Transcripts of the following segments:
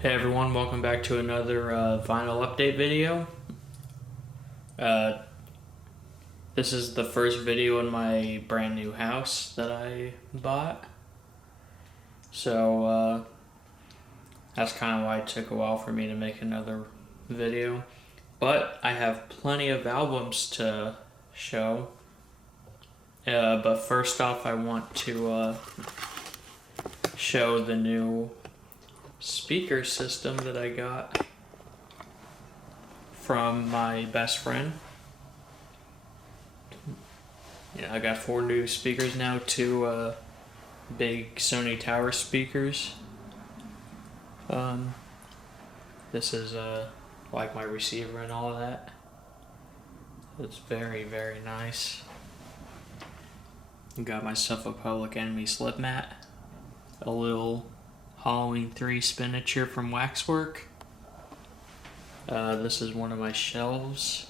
Hey everyone, welcome back to another vinyl update video. This is the first video in my brand new house that I bought. So that's kind of why it took a while for me to make another video. But I have plenty of albums to show. But first off, I want to show the new speaker system that I got from my best friend. Yeah, I got 4 new speakers now, 2 big Sony Tower speakers. This is like my receiver and all of that. It's very, very nice. Got myself a Public Enemy slip mat, a little Halloween 3 spinnature from Waxwork. This is one of my shelves.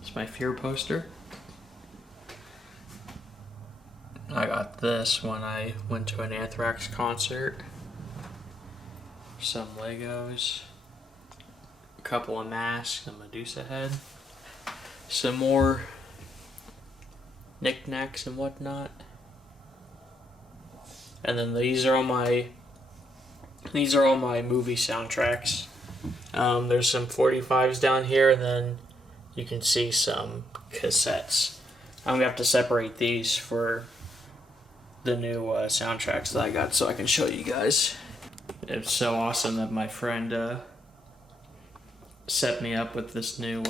It's my Fear poster. I got this when I went to an Anthrax concert. Some Legos. A couple of masks, a Medusa head. Some more knickknacks and whatnot. And then these are all my movie soundtracks. There's some 45s down here, and then you can see some cassettes. I'm gonna have to separate these for the new soundtracks that I got so I can show you guys. It's so awesome that my friend set me up with this new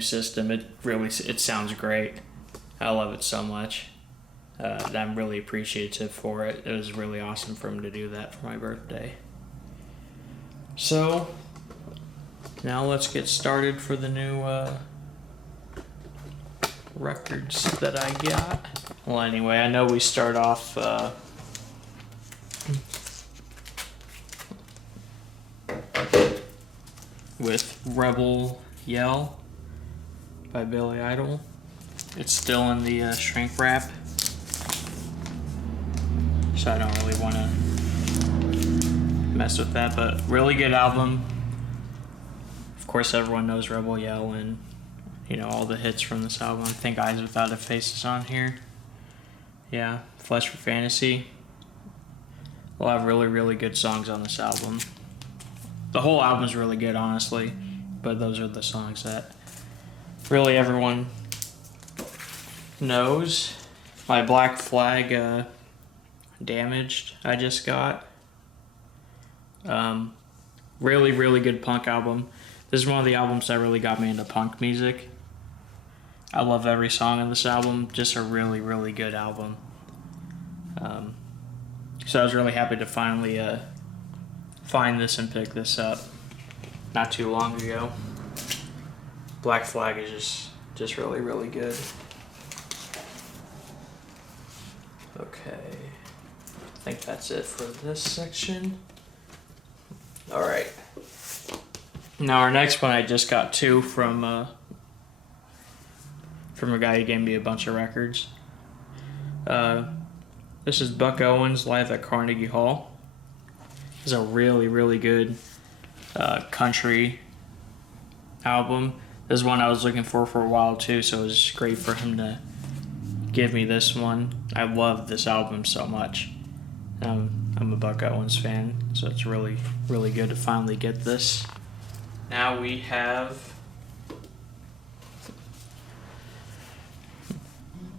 system. It sounds great. I love it so much. I'm really appreciative for it. It was really awesome for him to do that for my birthday. So, now let's get started for the new records that I got. Well, anyway, I know we start off with Rebel Yell by Billy Idol. It's still in the shrink wrap, so I don't really want to mess with that, but really good album. Of course, everyone knows Rebel Yell and, you know, all the hits from this album. I think Eyes Without a Face is on here. Yeah, Flesh for Fantasy. A lot of really, really good songs on this album. The whole album is really good, honestly, but those are the songs that really everyone knows. My Black Flag Damaged I just got. Really, really good punk album. This is one of the albums that really got me into punk music. I love every song on this album. Just a really, really good album. So I was really happy to finally find this and pick this up not too long ago. Black Flag is just really, really good. Okay, I think that's it for this section. Alright. Now our next one, I just got 2 from a guy who gave me a bunch of records. This is Buck Owens live at Carnegie Hall. This is a really, really good country album. This is one I was looking for a while too, so it was great for him to give me this one. I love this album so much. I'm a Buck Owens fan, so it's really, really good to finally get this. Now we have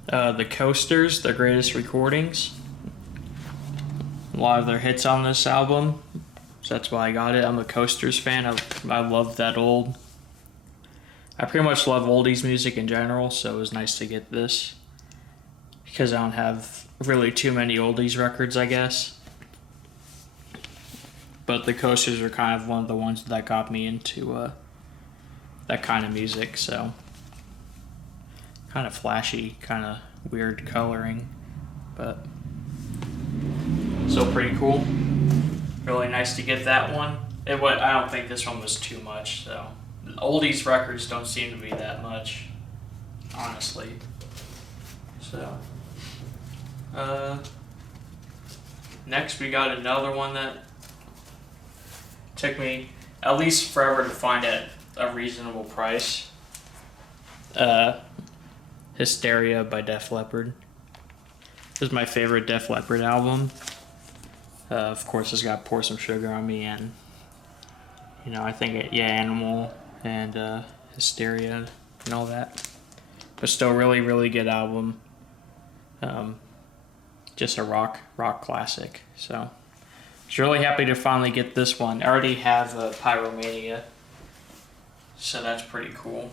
the Coasters, Their Greatest Recordings. A lot of their hits on this album, so that's why I got it. I'm a Coasters fan. I love that old. I pretty much love oldies music in general, so it was nice to get this because I don't have really too many oldies records, I guess. But the Coasters are kind of one of the ones that got me into that kind of music, so kind of flashy, kind of weird coloring, but still pretty cool. Really nice to get that one. I don't think this one was too much, so oldies records don't seem to be that much, honestly. So next we got another one that took me at least forever to find at a reasonable price. Hysteria by Def Leppard. This is my favorite Def Leppard album. Of course, it's got Pour Some Sugar on Me, and I think Animal and Hysteria and all that. But still, really, really good album. Just a rock classic. So, I was really happy to finally get this one. I already have Pyromania, so that's pretty cool.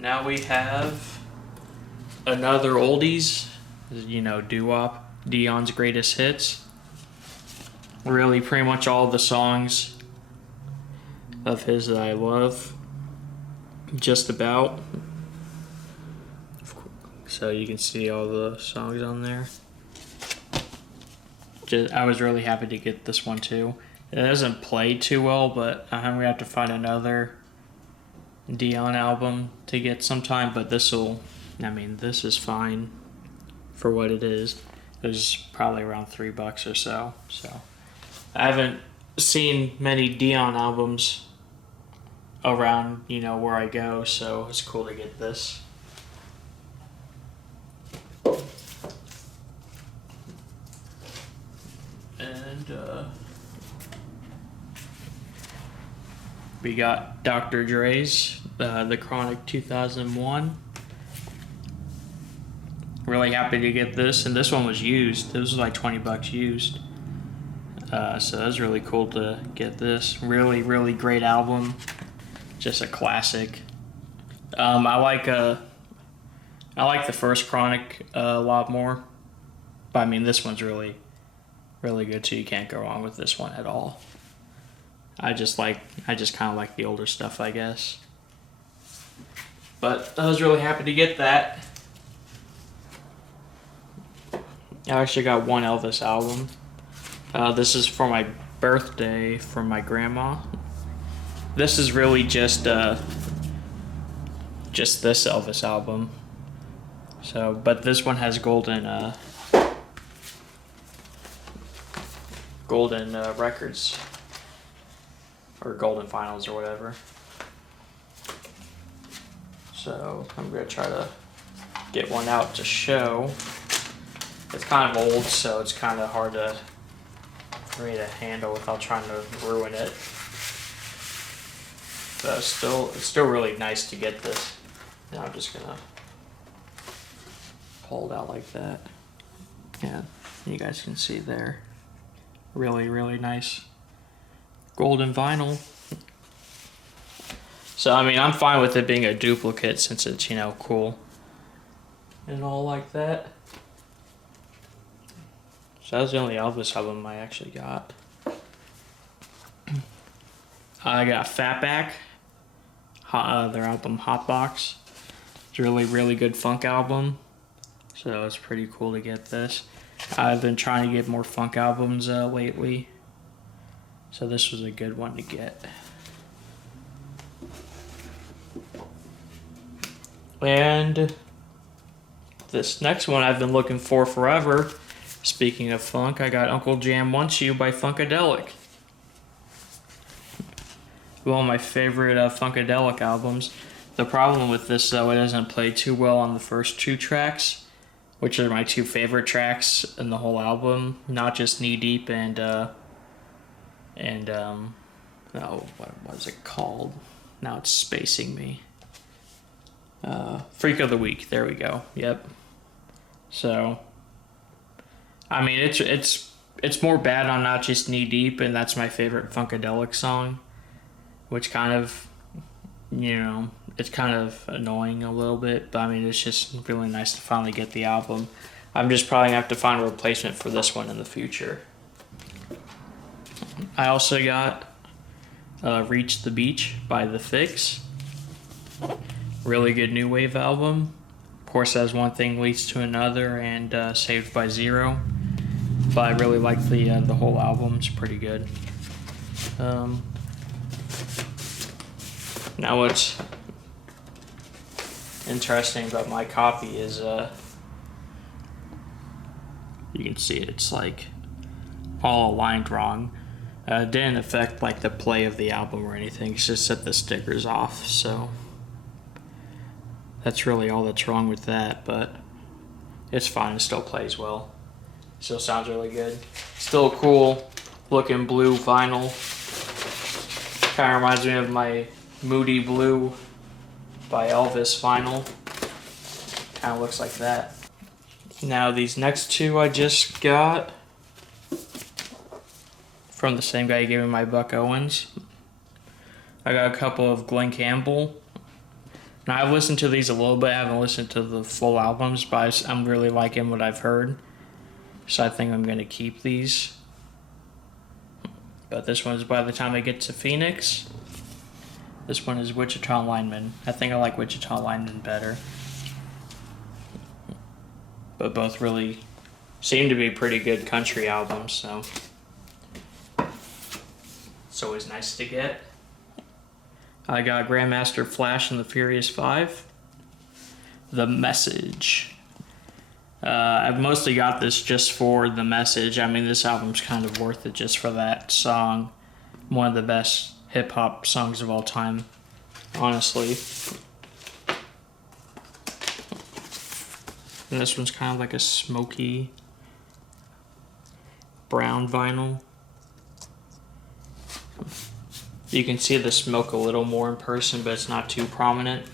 Now we have another oldies, doo-wop, Dion's Greatest Hits. Really, pretty much all the songs of his that I love, just about. So you can see all the songs on there. I was really happy to get this one too. It doesn't play too well, but I'm gonna have to find another Dion album to get sometime. But this is fine for what it is. It was probably around $3 or so. So I haven't seen many Dion albums around, where I go. So it's cool to get this. And we got Dr. Dre's The Chronic 2001. Really happy to get this, and this one was used. This was like $20 used. So that was really cool to get this. Really, really great album. Just a classic. I like the first Chronic a lot more. But this one's really, really good too. You can't go wrong with this one at all. I just kind of like the older stuff, I guess. But I was really happy to get that. I actually got one Elvis album. This is for my birthday from my grandma. This is really just this Elvis album. So, but this one has golden records or golden vinyls or whatever. So I'm gonna try to get one out to show. It's kind of old, so it's kind of hard for me to handle without trying to ruin it. But it's still really nice to get this. Now I'm just gonna pull it out like that. Yeah, you guys can see there. Really, really nice golden vinyl. So I'm fine with it being a duplicate since it's cool and all like that. So that was the only Elvis album I actually got. I got Fatback, their album Hotbox. It's a really, really good funk album. So it's pretty cool to get this. I've been trying to get more funk albums lately. So this was a good one to get. And this next one I've been looking for forever. Speaking of funk, I got Uncle Jam Wants You by Funkadelic. One of my favorite Funkadelic albums. The problem with this, though, it doesn't play too well on the first two tracks, which are my two favorite tracks in the whole album. Not just Knee Deep and what was it called? Now it's spacing me. Freak of the Week. There we go. Yep. So, it's more bad on Not Just Knee Deep, and that's my favorite Funkadelic song, which kind of, it's kind of annoying a little bit, but it's just really nice to finally get the album. I'm just probably gonna have to find a replacement for this one in the future. I also got Reach the Beach by The Fix. Really good new wave album. Of course, as one thing leads to another, and Saved by Zero. But I really like the whole album. It's pretty good. Now interesting about my copy is you can see it's like all aligned wrong. It didn't affect like the play of the album or anything. It's just set the stickers off. So that's really all that's wrong with that, but it's fine. It still plays well. Still sounds really good. Still a cool looking blue vinyl. Kind of reminds me of my Moody Blue by Elvis vinyl. Kind of looks like that. Now these next two I just got from the same guy who gave me my Buck Owens. I got a couple of Glen Campbell. Now I've listened to these a little bit. I haven't listened to the full albums, but I'm really liking what I've heard. So I think I'm going to keep these. But this one's By the Time I Get to Phoenix. This one is Wichita Lineman. I think I like Wichita Lineman better. But both really seem to be pretty good country albums, so it's always nice to get. I got Grandmaster Flash and the Furious Five. The Message. I've mostly got this just for the message. I mean, this album's kind of worth it just for that song. One of the best hip-hop songs of all time, honestly. And this one's kind of like a smoky brown vinyl. You can see the smoke a little more in person, but it's not too prominent.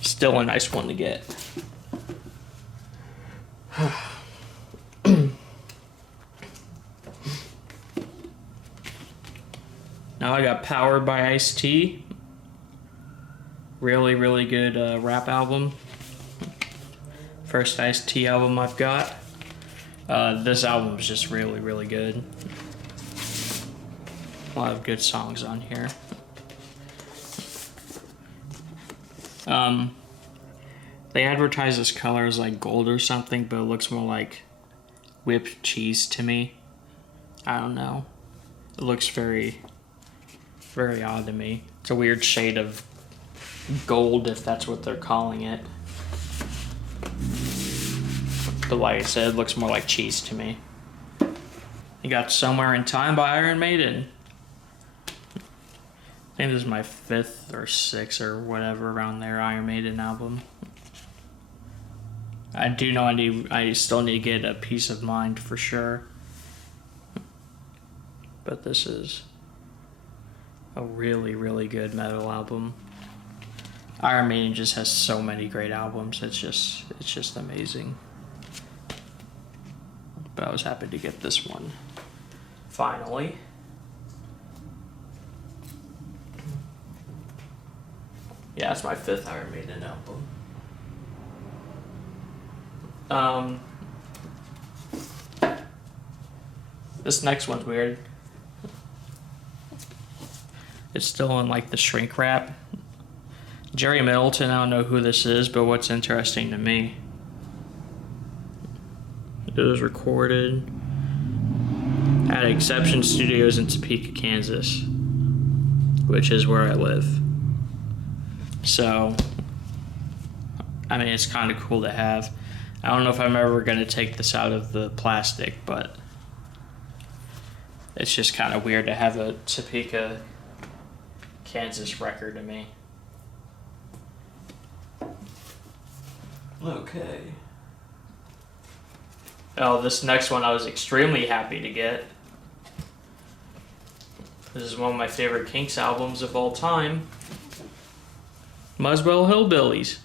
Still a nice one to get. Now I got Powered by Ice-T. Really, really good rap album. First Ice-T album I've got. This album is just really, really good. A lot of good songs on here. They advertise this color as like gold or something, but it looks more like whipped cheese to me. I don't know. It looks very, very odd to me. It's a weird shade of gold, if that's what they're calling it. But like I said, it looks more like cheese to me. You got Somewhere in Time by Iron Maiden. I think this is my 5th or 6th or whatever around there Iron Maiden album. I do know I still need to get A Peace of Mind for sure. But this is a really, really good metal album. Iron Maiden just has so many great albums. It's just amazing. But I was happy to get this one. Finally. Yeah, it's my 5th Iron Maiden album. This next one's weird. It's still in like the shrink wrap. Jerry Middleton, I don't know who this is, but what's interesting to me, it was recorded at Exception Studios in Topeka, Kansas, which is where I live. So, I mean, it's kind of cool to have. I don't know if I'm ever going to take this out of the plastic, but it's just kind of weird to have a Topeka, Kansas record to me. Okay. Oh, this next one I was extremely happy to get. This is one of my favorite Kinks albums of all time. Muswell Hillbillies.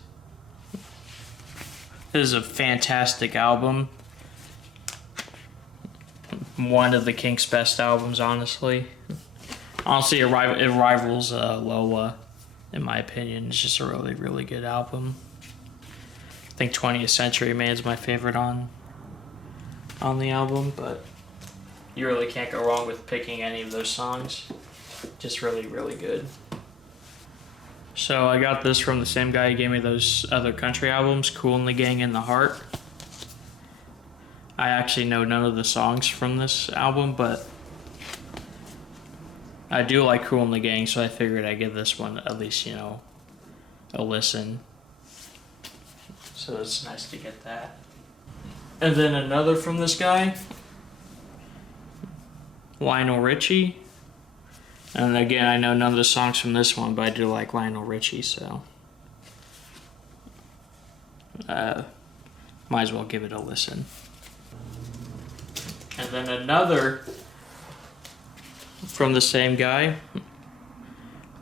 This is a fantastic album. One of the Kinks' best albums, honestly. Honestly, it rivals Lola, in my opinion. It's just a really, really good album. I think 20th Century Man is my favorite on the album, but you really can't go wrong with picking any of those songs. Just really, really good. So I got this from the same guy who gave me those other country albums, Kool and the Gang and The Heart. I actually know none of the songs from this album, but I do like Kool and the Gang, so I figured I'd give this one at least, a listen. So it's nice to get that. And then another from this guy, Lionel Richie. And again, I know none of the songs from this one, but I do like Lionel Richie, so might as well give it a listen. And then another from the same guy,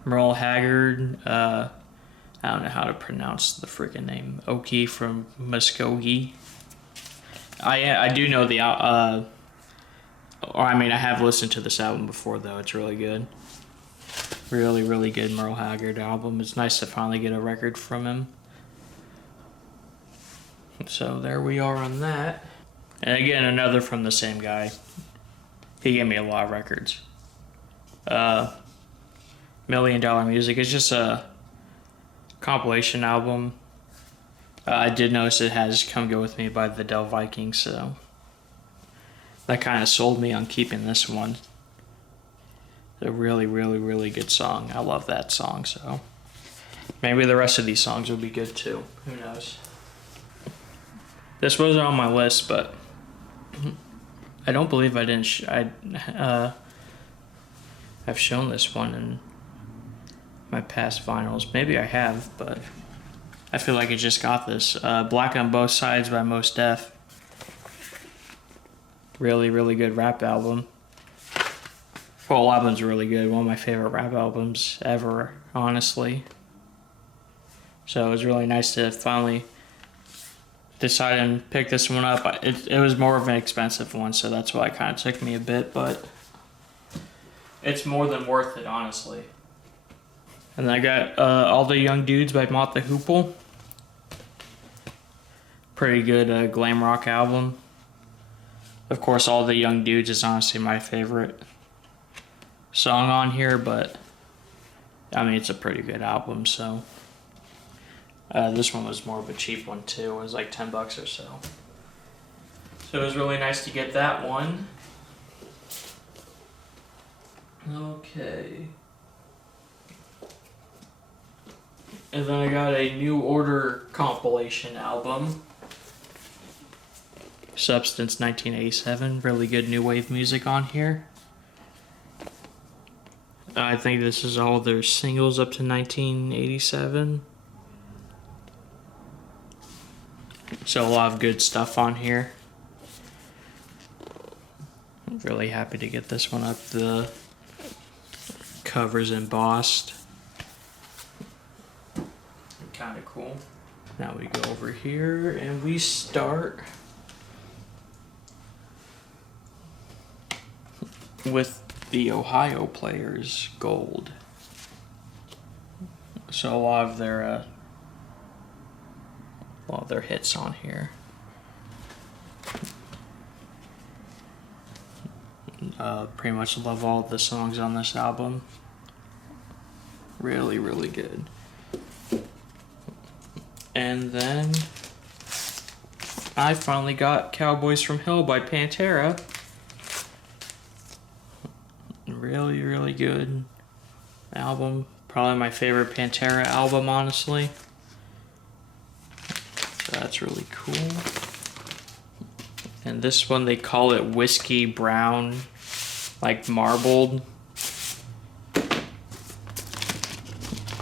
Merle Haggard. I don't know how to pronounce the freaking name. Okie from Muskogee. I do know the I have listened to this album before though. It's really good. Really, really good Merle Haggard album. It's nice to finally get a record from him. So there we are on that. And again, another from the same guy. He gave me a lot of records. $1 Million Music. It's just a compilation album. I did notice it has Come Go With Me by the Del Vikings, so that kind of sold me on keeping this one. It's a really, really, really good song. I love that song, so maybe the rest of these songs will be good too. Who knows? This wasn't on my list, but I don't believe I didn't. I've shown this one in my past vinyls. Maybe I have, but I feel like I just got this. Black on Both Sides by Mos Def. Really, really good rap album. Whole album's really good. One of my favorite rap albums ever, honestly. So it was really nice to finally decide and pick this one up. It was more of an expensive one, so that's why it kind of took me a bit, but it's more than worth it, honestly. And I got All the Young Dudes by Mott the Hoople. Pretty good glam rock album. Of course, All the Young Dudes is honestly my favorite song on here, but I mean, it's a pretty good album, so. This one was more of a cheap one too. It was like $10 or so. So it was really nice to get that one. Okay. And then I got a New Order compilation album. Substance 1987. Really good new wave music on here. I think this is all their singles up to 1987. So a lot of good stuff on here. I'm really happy to get this one up. The cover's embossed. Kind of cool. Now we go over here and we start with the Ohio Players Gold. So a lot of their hits on here. Pretty much love all of the songs on this album. Really, really good. And then I finally got Cowboys from Hell by Pantera. Really, really good album. Probably my favorite Pantera album, honestly. So that's really cool. And this one, they call it Whiskey Brown, like marbled.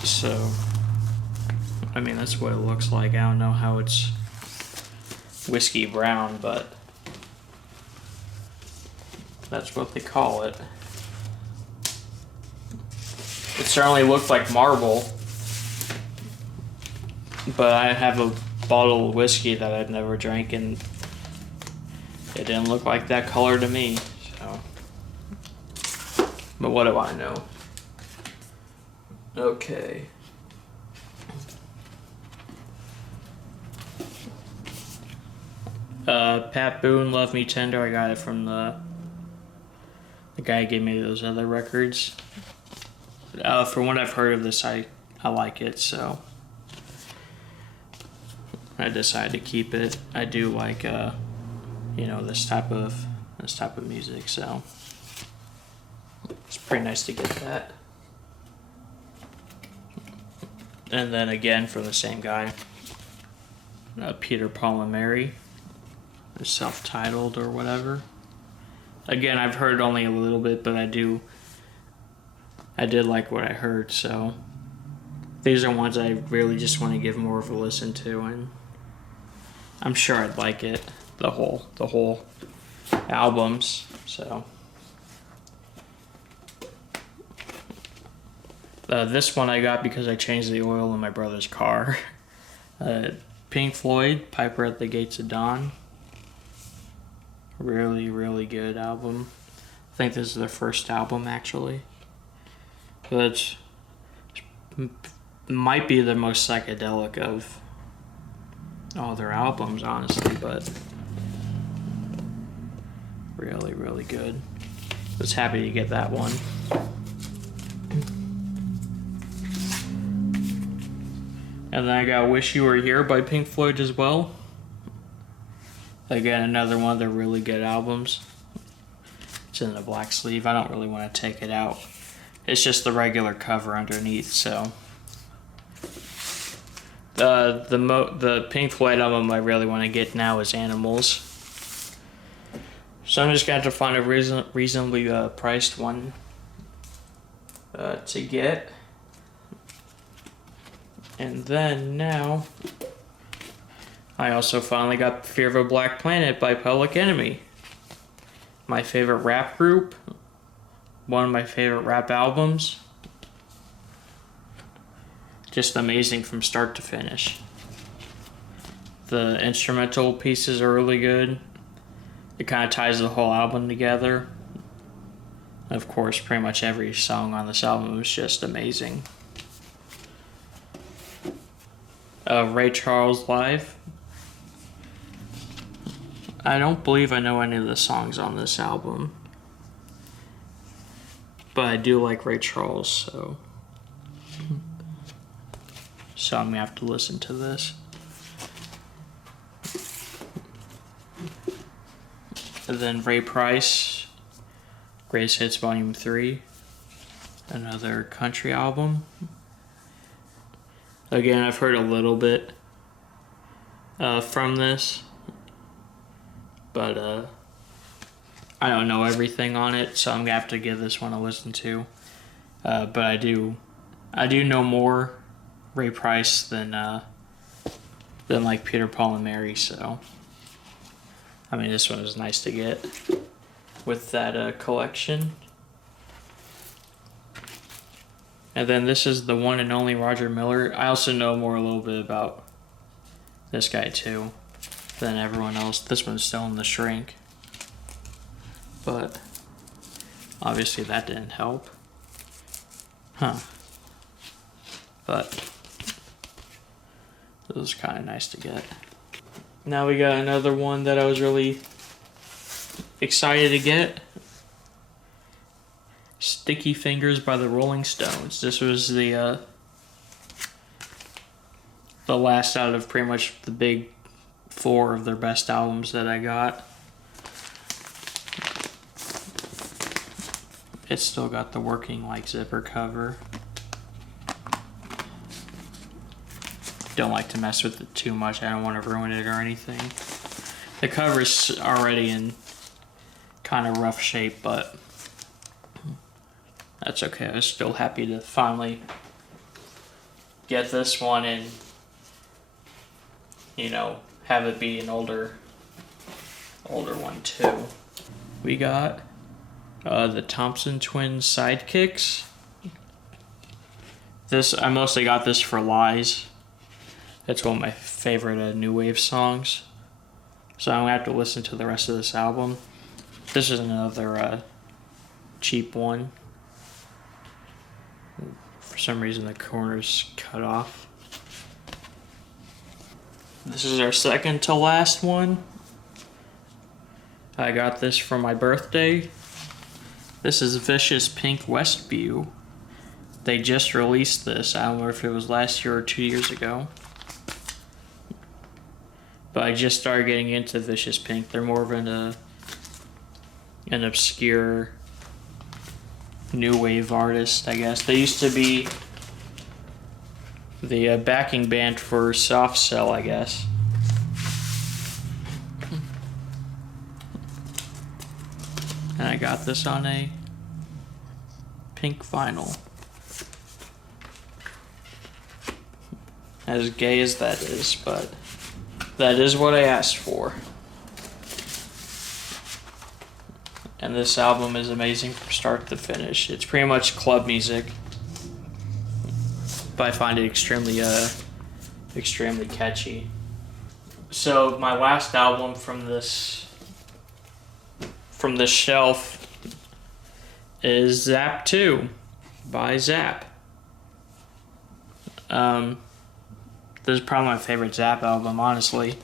So, I mean, that's what it looks like. I don't know how it's whiskey brown, but that's what they call it. It certainly looked like marble, but I have a bottle of whiskey that I've never drank, and it didn't look like that color to me. So, but what do I know? Okay. Pat Boone, Love Me Tender. I got it from the guy who gave me those other records. From what I've heard of this, I like it, so I decided to keep it. I do like this type of music, so It's pretty nice to get that. And then again from the same guy, Peter, Paul and Mary, self-titled or whatever. Again, I've heard only a little bit, but I did like what I heard, so these are ones I really just want to give more of a listen to, and I'm sure I'd like it, the whole albums. So this one I got because I changed the oil in my brother's car. Pink Floyd, Piper at the Gates of Dawn. Really, really good album. I think this is their first album, actually. But it might be the most psychedelic of all their albums, honestly, but really, really good. Was happy to get that one. And then I got Wish You Were Here by Pink Floyd as well. Again, another one of their really good albums. It's in the black sleeve. I don't really want to take it out. It's just the regular cover underneath, so. The Pink Floyd album I really want to get now is Animals. So I'm just going to have to find a reasonably priced one to get. And then now, I also finally got Fear of a Black Planet by Public Enemy. My favorite rap group. One of my favorite rap albums. Just amazing from start to finish. The instrumental pieces are really good. It kind of ties the whole album together. Of course, pretty much every song on this album is just amazing. Ray Charles Live. I don't believe I know any of the songs on this album, but I do like Ray Charles, so I'm gonna have to listen to this. And then Ray Price, Greatest Hits Volume 3, another country album. Again, I've heard a little bit from this, but I don't know everything on it, so I'm gonna have to give this one a listen to. But I do know more Ray Price than like Peter, Paul and Mary. So I mean, this one is nice to get with that collection. And then this is the one and only Roger Miller. I also know a little bit about this guy too than everyone else. This one's still in the shrink, but obviously that didn't help. But it was kind of nice to get. Now we got another one that I was really excited to get. Sticky Fingers by the Rolling Stones. This was the last out of pretty much the big 4 of their best albums that I got. It's still got the working like zipper cover. Don't like to mess with it too much. I don't want to ruin it or anything. The cover's already in kind of rough shape, but that's okay. I was still happy to finally get this one and, you know, have it be an older one too. We got the Thompson Twins Sidekicks. I mostly got this for Lies. It's one of my favorite new wave songs. So I'm gonna have to listen to the rest of this album. This is another cheap one. For some reason the corner's cut off. This is our second to last one. I got this for my birthday. This is Vicious Pink Westview. They just released this. I don't know if it was last year or 2 years ago. But I just started getting into Vicious Pink. They're more of an obscure new wave artist, I guess. They used to be the backing band for Soft Cell, I guess. And I got this on a pink vinyl. As gay as that is, but that is what I asked for. And this album is amazing from start to finish. It's pretty much club music, but I find it extremely catchy. So my last album from this shelf is Zap 2 by Zap. This is probably my favorite Zap album, honestly.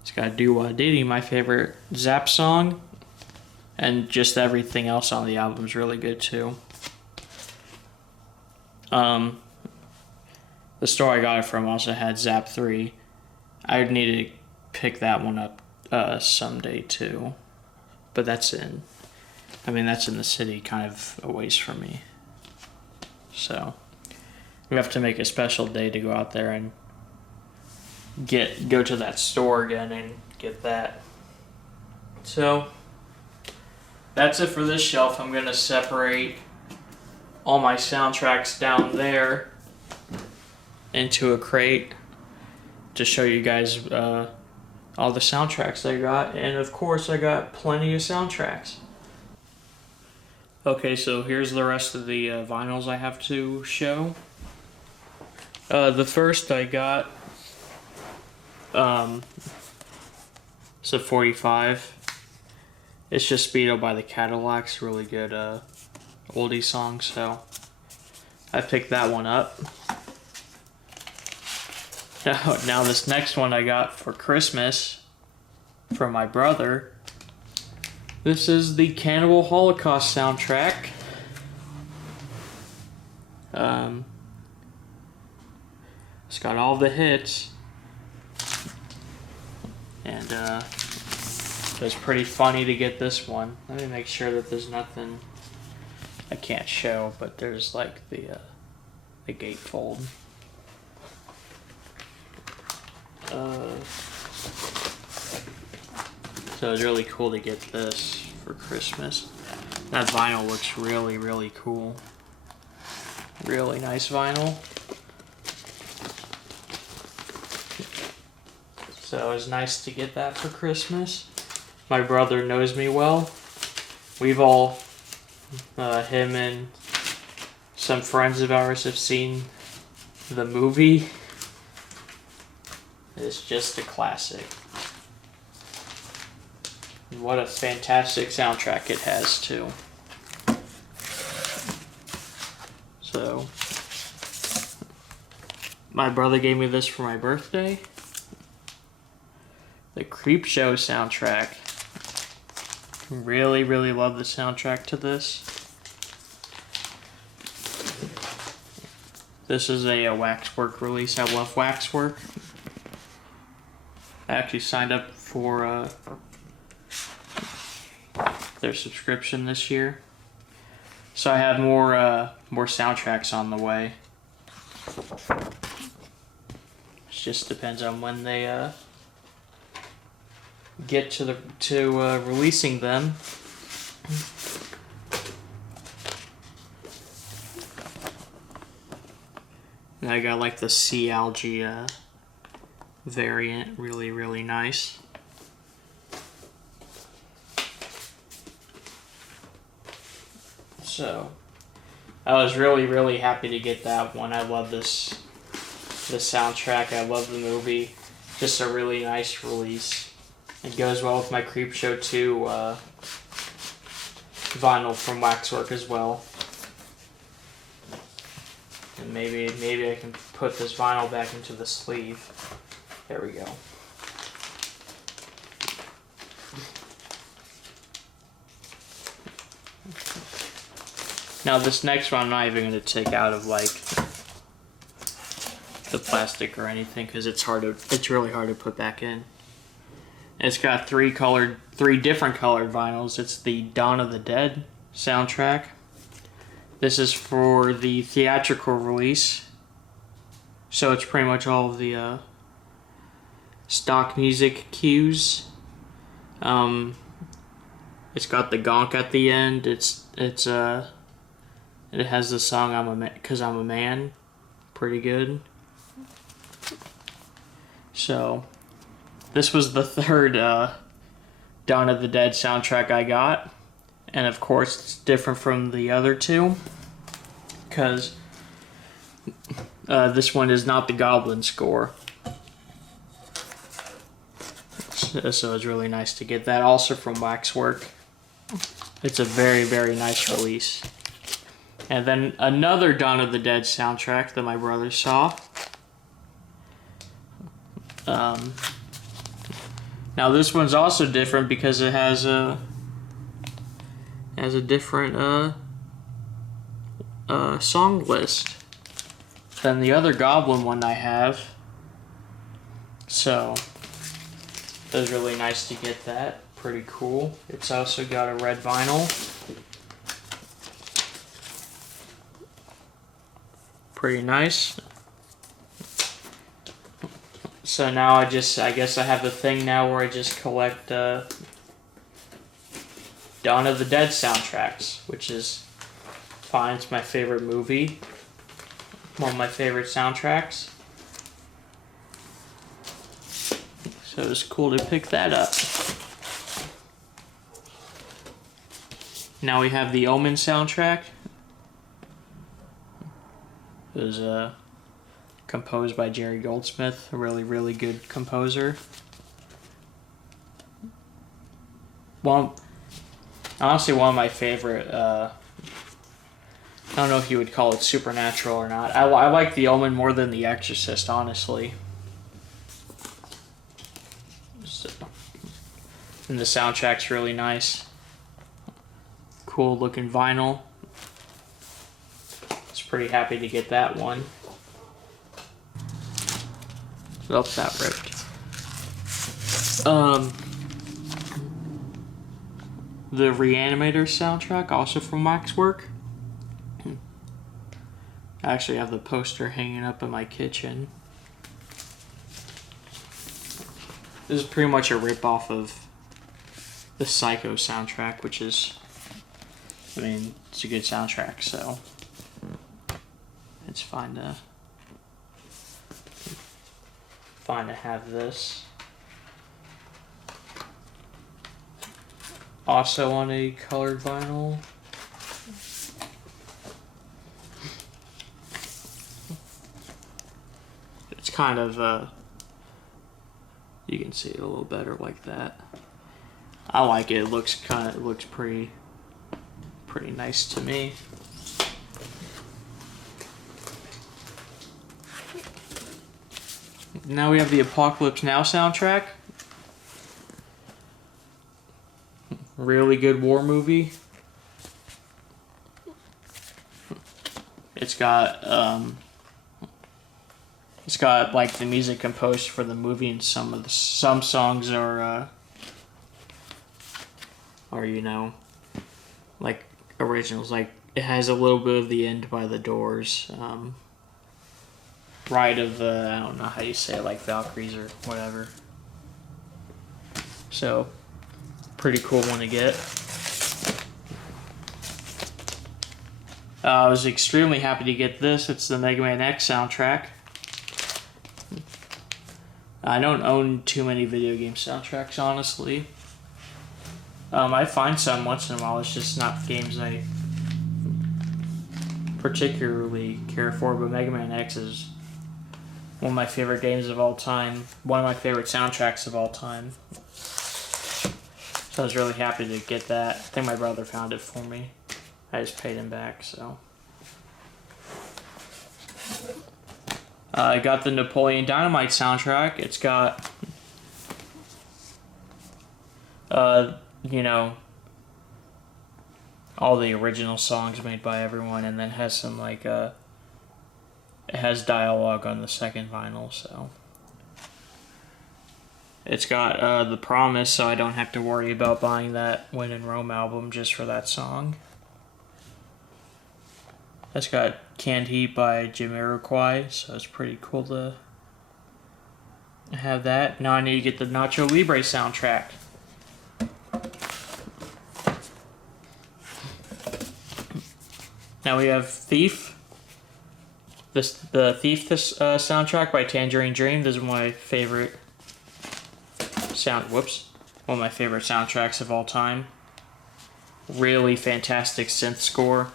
It's got Do Wah Diddy, my favorite Zap song, and just everything else on the album is really good too. The store I got it from also had Zap 3. I need to pick that one up someday too, but that's in the city, kind of a ways from me. So we have to make a special day to go out there and go to that store again and get that. So that's it for this shelf. I'm gonna separate all my soundtracks down there into a crate to show you guys all the soundtracks I got, and of course I got plenty of soundtracks. Okay, so here's the rest of the vinyls I have to show. The first I got, it's a 45. It's just Speedo by the Cadillacs, really good oldie song, so I picked that one up. Now this next one I got for Christmas from my brother. This is the Cannibal Holocaust soundtrack. It's got all the hits, and it was pretty funny to get this one. Let me make sure that there's nothing I can't show, but there's like the gatefold. So it was really cool to get this for Christmas. That vinyl looks really, really cool. Really nice vinyl. So it was nice to get that for Christmas. My brother knows me well. We've all, him and some friends of ours have seen the movie. It's just a classic. And what a fantastic soundtrack it has too. So, my brother gave me this for my birthday. The Creepshow soundtrack. Really, really love the soundtrack to this. This is a Waxwork release. I love Waxwork. I actually signed up for their subscription this year, so I have more soundtracks on the way. It just depends on when they get to releasing them. And I got like the Sea Algae variant, really, really nice. So I was really, really happy to get that one. I love the soundtrack. I love the movie. Just a really nice release. It goes well with my Creepshow 2 vinyl from Waxwork as well. And maybe I can put this vinyl back into the sleeve. There we go. Now this next one I'm not even going to take out of like the plastic or anything because it's really hard to put back in. It's got three different colored vinyls. It's the Dawn of the Dead soundtrack. This is for the theatrical release, so it's pretty much all of the stock music cues. It's got the gonk at the end. It has the song "Cause I'm a Man," pretty good. So, this was the third Dawn of the Dead soundtrack I got, and of course it's different from the other two, because this one is not the Goblin score. So it's really nice to get that. Also from Waxwork. It's a very, very nice release. And then another Dawn of the Dead soundtrack that my brother saw. Now this one's also different because it has a different song list than the other Goblin one I have. So it was really nice to get that. Pretty cool. It's also got a red vinyl. Pretty nice. So now I guess I have the thing now where I just collect Dawn of the Dead soundtracks, which is fine. It's my favorite movie. One of my favorite soundtracks. So it was cool to pick that up. Now we have the Omen soundtrack. It was composed by Jerry Goldsmith, a really, really good composer. Honestly, one of my favorite, I don't know if you would call it supernatural or not. I like The Omen more than The Exorcist, honestly. So, and the soundtrack's really nice. Cool looking vinyl. I was pretty happy to get that one. Oops, that ripped. The Reanimator soundtrack, also from Waxwork. I actually have the poster hanging up in my kitchen. This is pretty much a rip-off of the Psycho soundtrack, which is, I mean, it's a good soundtrack, so it's fine to have this. Also on a colored vinyl. It's kind of, you can see it a little better like that. I like it. It looks pretty nice to me. Now we have the Apocalypse Now soundtrack. Really good war movie. It's got like the music composed for the movie, and some songs are like originals. Like it has a little bit of The End by the Doors. Ride of the, I don't know how you say it, like Valkyries or whatever. So, pretty cool one to get. I was extremely happy to get this. It's the Mega Man X soundtrack. I don't own too many video game soundtracks, honestly. I find some once in a while. It's just not games I particularly care for, but Mega Man X is one of my favorite games of all time. One of my favorite soundtracks of all time. So I was really happy to get that. I think my brother found it for me. I just paid him back, so. I got the Napoleon Dynamite soundtrack. It's got, all the original songs made by everyone, and then has some, like, it has dialogue on the second vinyl, so. It's got The Promise, so I don't have to worry about buying that When in Rome album just for that song. That's got Canned Heat by Jamiroquai, so it's pretty cool to have that. Now I need to get the Nacho Libre soundtrack. Now we have Thief. The Thief soundtrack by Tangerine Dream. This is my favorite one of my favorite soundtracks of all time. Really fantastic synth score.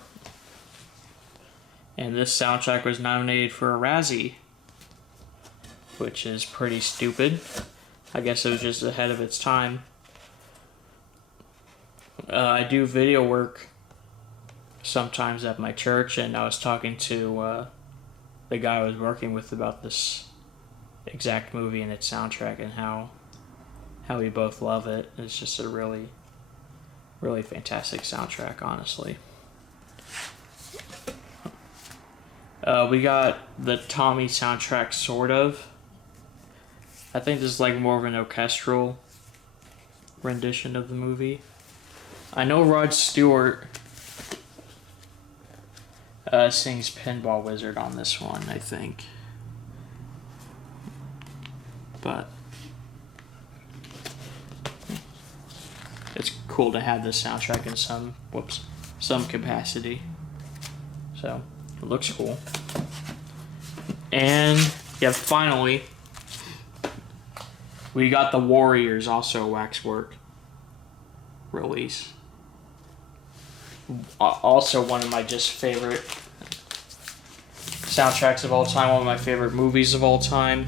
And this soundtrack was nominated for a Razzie, which is pretty stupid. I guess it was just ahead of its time. I do video work sometimes at my church, and I was talking to the guy I was working with about this exact movie and its soundtrack and how we both love it. It's just a really, really fantastic soundtrack, honestly. We got the Tommy soundtrack, sort of. I think this is like more of an orchestral rendition of the movie. I know Rod Stewart sings Pinball Wizard on this one, I think. But it's cool to have this soundtrack in some capacity. So it looks cool. And yeah, finally we got the Warriors, also a Waxwork release. Also one of my just favorite soundtracks of all time, one of my favorite movies of all time.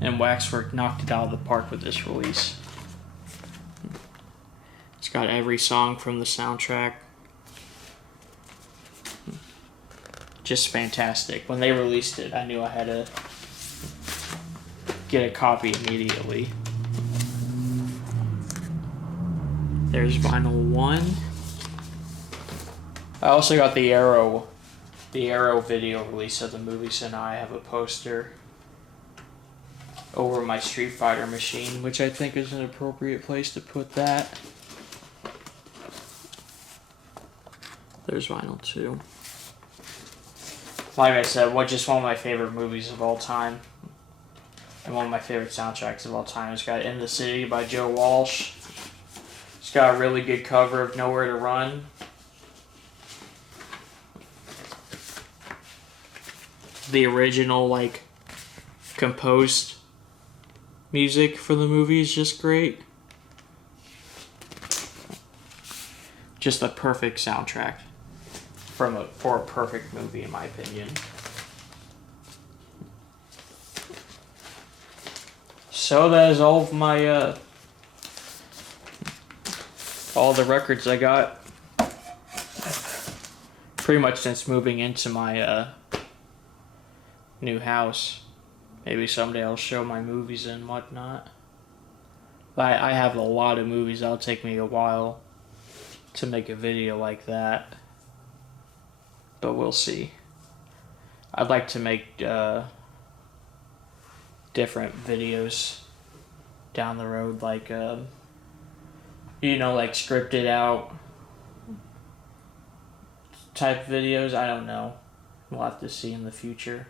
And Waxwork knocked it out of the park with this release. It's got every song from the soundtrack. Just fantastic. When they released it, I knew I had to get a copy immediately. There's vinyl 1. I also got the Arrow video release of the movie, so now I have a poster over my Street Fighter machine, which I think is an appropriate place to put that. There's vinyl 2. Like I said, just one of my favorite movies of all time, and one of my favorite soundtracks of all time. It's got In the City by Joe Walsh. It's got a really good cover of Nowhere to Run. The original, composed music for the movie is just great. Just a perfect soundtrack for a perfect movie, in my opinion. So that is all of my all the records I got pretty much since moving into my new house. Maybe someday I'll show my movies and whatnot. But I have a lot of movies. That'll take me a while to make a video like that. But we'll see. I'd like to make different videos down the road, like scripted out type videos. I don't know. We'll have to see in the future.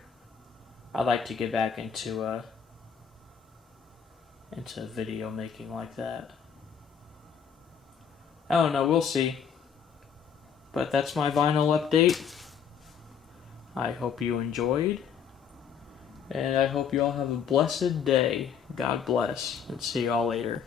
I'd like to get back into video making like that. I don't know, we'll see. But that's my vinyl update. I hope you enjoyed. And I hope you all have a blessed day. God bless. And see y'all later.